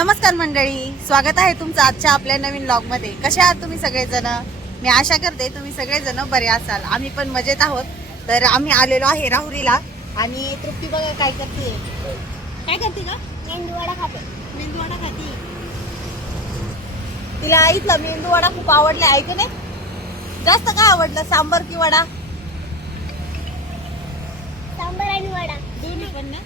नमस्कार मंडळी स्वागत आहे तुमचं आजच्या आपल्या नवीन ब्लॉगमध्ये कसे आहात तुम्ही सगळेजण? मी आशा करते तुम्ही सगळेजण बरे असाल. आम्ही पण मजेत आहोत. तर आम्ही आलेलो आहे राहुरीला आणि तृप्ती बघा काय करते काय करते का मेंदूवडा खाते. मेंदूवडा खाती. तिला इथला मेंदूवडा खूप आवडला ऐकू नाही जास्त काय आवडलं सांबर की वडा? सांबार आणि वडा. दोन्ही पण ना?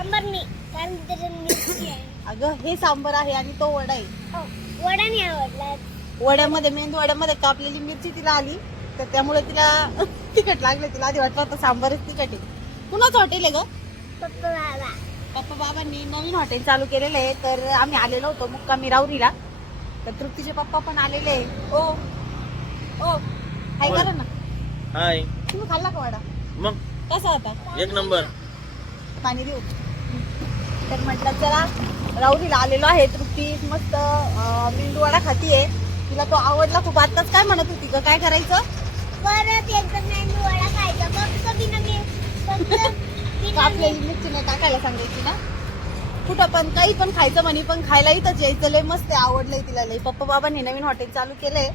सांबार नाही कारण त्याच्यात मिरची आहे अगं हे सांबर आहे आणि तो वडा आहे. हो, वडा नाही आवडला. वड्यामध्ये मेंदू वड्यामध्ये कापलेली मिरची तिला आली तर त्यामुळे तिला तिखट लागले तिला आधी वाटलं होतं सांबारच तिखट आहे. कुणाचं हॉटेल आहे ग? पप्पा बाबा. पप्पा बाबांनी नवीन हॉटेल चालू केलेलं आहे तर आम्ही आलेलो होतो मुक्कामी राऊरीला. तर तृप्तीचे पप्पा पण आलेले आहे. ओ ओ हाय करा ना? हाय. तुम्ही खाल्ला का वडा? मग? कसा होता? एक नंबर. पाणी देऊ. तर म्हटलं चला राऊरीला आलेलो आहे तृप्ती मस्त अं, मेंदू वडा खातीये. तिला तो आवडला खूप. आताच काय म्हणत होती ग? काय करायचं? परत एकदा मेंदूवडा खायचा. फक्त बिना कापलेली मिरची नाही टाकायला सांगायची ना? कुठं पण काही पण खायचं म्हणे पण खायला इथंच यायचं. लय मस्त आहे, आवडलंय तिला लय. पप्पा बाबांनी नवीन हॉटेल चालू केलंय.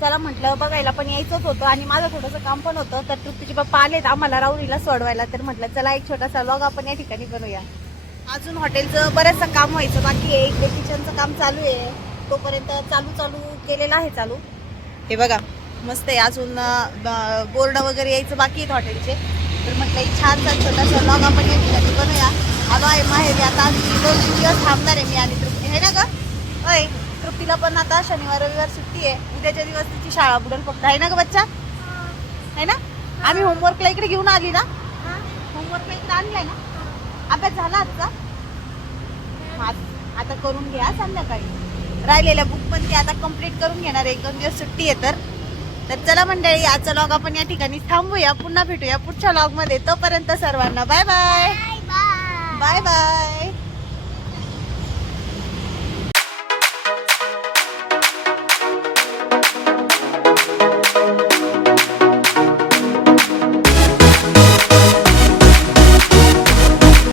चला म्हटलं बघायला पण यायचंच होतं आणि माझं थोडंसं काम पण होतं. तर तृप्तीचे पप्पा आलेत आम्हाला राऊरीला सोडवायला. तर म्हटलं चला एक छोटासा लॉग आपण या ठिकाणी बनवूया. अजून हॉटेलचं बरंचसं काम व्हायचं. बाकी आहे इकडे किचनचं काम चालू आहे. तोपर्यंत चालू चालू केलेलं आहे चालू. हे बघा मस्त आहे. अजून बोर्ड वगैरे यायचं बाकी आहेत हॉटेलचे. तर म्हटलं एक छानसा छोटासा लॉग आपण या ठिकाणी बनवूया. आलो आहे माहेरी. आता आम्ही दोन तीन दिवस थांबणार आहे मी आणि तृप्ती. आहे ना ग? होय तृप्तीला पण आता शनिवार रविवार सुट्टी आहे. उद्याच्या दिवस तिची शाळा बुडेल फक्त. आहे ना ग बच्चा? आहे ना? आम्ही होमवर्कला इकडे घेऊन आली ना? होमवर्कला इकडे आणलाय ना? अभ्यास झाला आजचा? आज- आता करून घ्या संध्याकाळी. राहिलेल्या बुक पण ते आता कंप्लीट करून घेणार आहे. एक दोन दिवस सुट्टी आहे तर. तर चला मंडळी आजचा लॉग आपण या ठिकाणी थांबूया. पुन्हा भेटूया पुढच्या लॉगमध्ये. तोपर्यंत सर्वांना बाय बाय बाय बाय